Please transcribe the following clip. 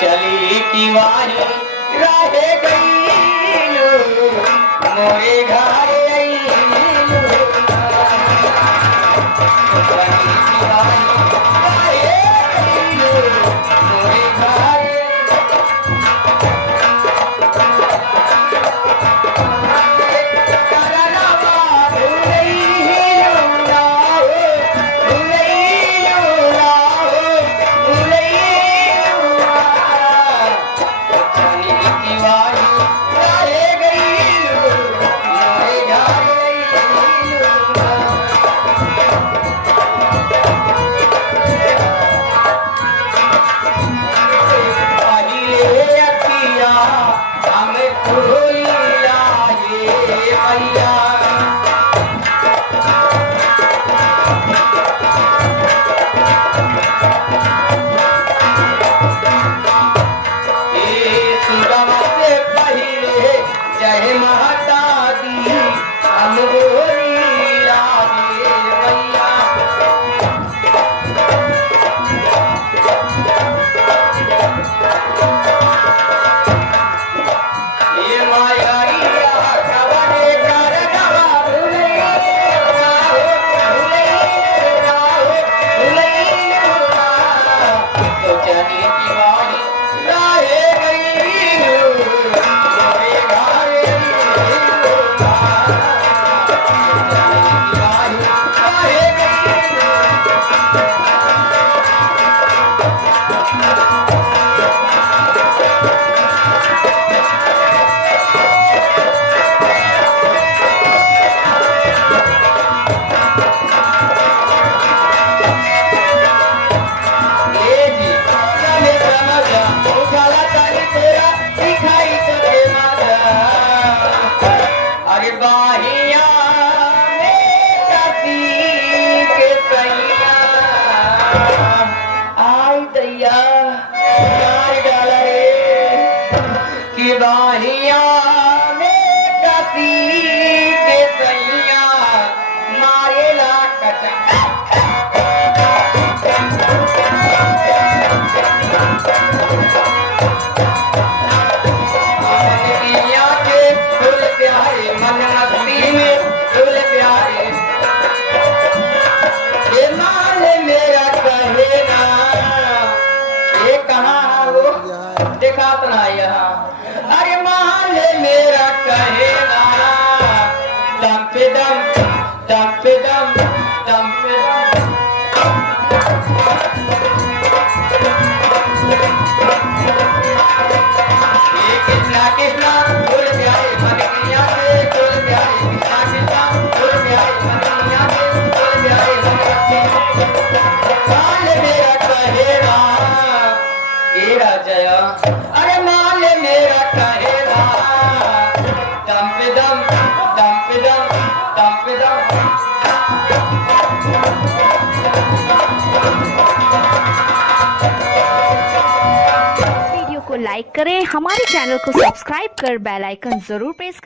चली दीवानी रहे गई मोरे घर अरे मान मेरा कहेगा दम पे दम दम पे दम दम पे कृष्णा कृष्णा बोल प्यारे मन दुनिया से बोल प्यारे कृष्णा कृष्णा बोल प्यारे मन दुनिया से बोल प्यारे मान मेरा कहेगा तेरा जया अरे मान मेरा कहेगा दम पे दम दम पे दम दम पे दम। वीडियो को लाइक करें, हमारे चैनल को सब्सक्राइब कर बेल आइकन जरूर प्रेस